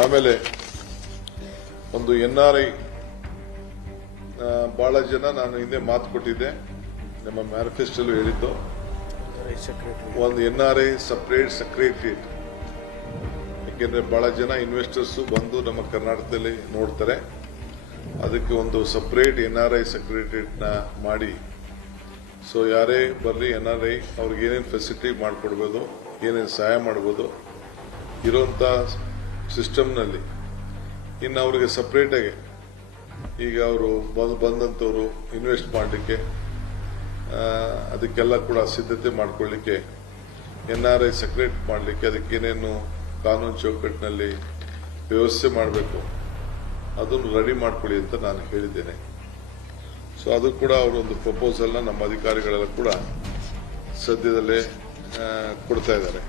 ಆಮೇಲೆ ಒಂದು NRI ಬಹಳ ಜನ ನಾನು ಹಿಂದೆ ಮಾತು ಕೊಟ್ಟಿದ್ದೆ, ನಮ್ಮ ಮ್ಯಾನಿಫೆಸ್ಟೋಲ್ಲೂ ಹೇಳಿದ್ದು, ಒಂದು NRI ಸಪರೇಟ್ ಸೆಕ್ರೆಟರಿಯೇಟ್. ಯಾಕೆಂದ್ರೆ ಬಹಳ ಜನ ಇನ್ವೆಸ್ಟರ್ಸ್ ಬಂದು ನಮ್ಮ ಕರ್ನಾಟಕದಲ್ಲಿ ನೋಡ್ತಾರೆ. ಅದಕ್ಕೆ ಒಂದು ಸಪರೇಟ್ NRI ಸೆಕ್ರೆಟರಿಯೇಟ್ ನ ಮಾಡಿ, ಸೊ ಯಾರೇ ಬರ್ರಿ NRI ಅವ್ರಿಗೆ ಏನೇನು ಫೆಸಿಲಿಟಿ ಮಾಡಿಕೊಡ್ಬೋದು, ಏನೇನು ಸಹಾಯ ಮಾಡ್ಬೋದು ಇರುವಂತ ಸಿಸ್ಟಮ್ನಲ್ಲಿ. ಇನ್ನು ಅವರಿಗೆ ಸಪರೇಟ್ ಆಗಿ ಈಗ ಅವರು ಬಂದಂತವರು ಇನ್ವೆಸ್ಟ್ ಮಾಡಲಿಕ್ಕೆ ಅದಕ್ಕೆಲ್ಲ ಕೂಡ ಸಿದ್ಧತೆ ಮಾಡ್ಕೊಳ್ಳಿಕ್ಕೆ NRI ಸೆಕ್ರೆಟ್ ಮಾಡಲಿಕ್ಕೆ ಅದಕ್ಕೆ ಏನೇನು ಕಾನೂನು ಚೌಕಟ್ಟಿನಲ್ಲಿ ವ್ಯವಸ್ಥೆ ಮಾಡಬೇಕು ಅದನ್ನು ರೆಡಿ ಮಾಡ್ಕೊಳ್ಳಿ ಅಂತ ನಾನು ಹೇಳಿದ್ದೇನೆ. ಸೊ ಅದು ಕೂಡ ಅವರು ಒಂದು ಪ್ರಪೋಸಲ್ನ ನಮ್ಮ ಅಧಿಕಾರಿಗಳೆಲ್ಲ ಕೂಡ ಸದ್ಯದಲ್ಲೇ ಕೊಡ್ತಾ ಇದ್ದಾರೆ.